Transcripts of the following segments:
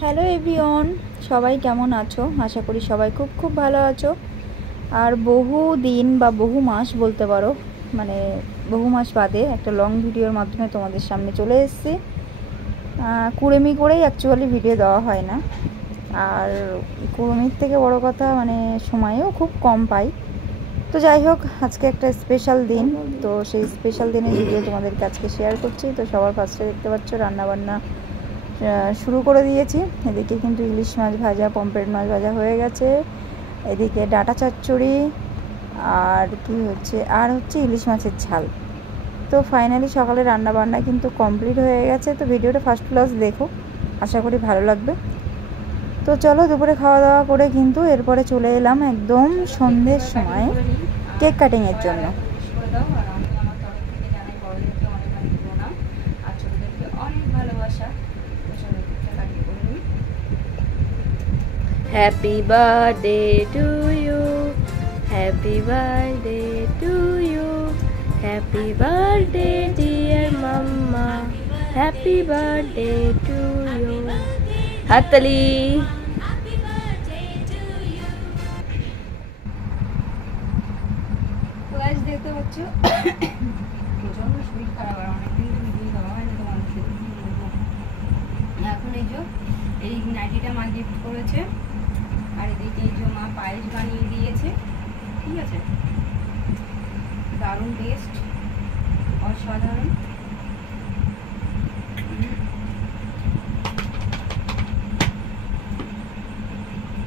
Hello everyone, সবাই কেমন আছো? আশা করি সবাই খুব খুব ভালো আছো। আর বহু দিন বা বহু মাস বলতে পারো, মানে বহু মাস বাদে একটা লং ভিডিওর মাধ্যমে তোমাদের সামনে চলে এসেছি। কুড়েমি করেই অ্যাকচুয়ালি ভিডিও দেওয়া হয় না, আর কুড়েমির থেকে বড় কথা মানে সময়ও খুব কম পাই। তো যাই হোক, আজকে একটা স্পেশাল দিন, তো সেই স্পেশাল দিনের ভিডিও তোমাদেরকে আজকে শেয়ার করছি। তো সবার ফার্স্টে দেখতে পাচ্ছ রান্নাবান্না শুরু করে দিয়েছি। এদিকে কিন্তু ইলিশ মাছ ভাজা, পমফ্রেট মাছ ভাজা হয়ে গেছে, এদিকে ডাঁটা চচ্চড়ি, আর কি হচ্ছে ইলিশ মাছের ঝাল। তো ফাইনালি সকালে রান্নাবান্না কিন্তু কমপ্লিট হয়ে গেছে। তো ভিডিওটা ফার্স্ট ক্লাস দেখো, আশা করি ভালো লাগবে। তো চলো, দুপুরে খাওয়া দাওয়া করে কিন্তু এরপরে চলে এলাম একদম সন্ধ্যের সময় কেক কাটিংয়ের জন্য। Happy birthday to you, happy birthday to you, happy birthday dear mama, happy birthday to you. Hatali. তো আজ দেখতে পাচ্ছ প্রচন্ড শরীর খারাপ, আর অনেকদিন ভিডিও দেওয়া হয় না তোমাদের। এখন এই নাইটিটা মা গিফট করেছে, আর এদিকে এই যে মা পায়েস বানিয়ে দিয়েছে। ঠিক আছে, দারুণ টেস্ট, অসাধারণ।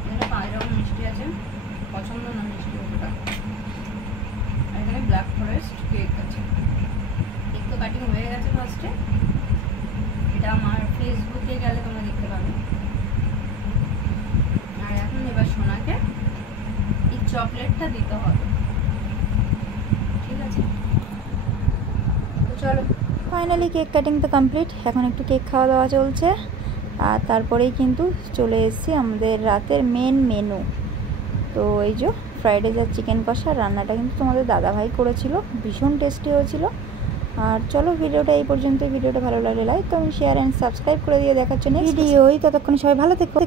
এখানে 5 রকম মিষ্টি আছে, পছন্দ না মিষ্টি ওটা। আর এখানে ব্ল্যাক ফরেস্ট কেক আছে। কেক তো কাটিং হয়ে গেছে ফার্স্টে, এটা আমার ফেসবুকে গেলে তোমরা দেখতে পাবে। আর এখন এবার সোনাকে এই চকলেটটা দিতে হবে, ঠিক আছে? তো চলো, ফাইনালি কেক কাটিং তো কমপ্লিট, এখন একটু কেক খাওয়া দাওয়া চলছে। আর তারপরেই কিন্তু চলে এসেছি আমাদের রাতের মেন মেনু। তো এই যে ফ্রাইড রাইস আর চিকেন কষা, রান্নাটা কিন্তু তোমাদের দাদাভাই করেছিল, ভীষণ টেস্টি হয়েছিল। আর চলো, ভিডিওটা এই পর্যন্তই। ভিডিওটা ভালো লাগলে like, comment, share and subscribe করে দিয়ে দেখার জন্য ভিডিওই। ততক্ষণ সবাই ভালো থেকো।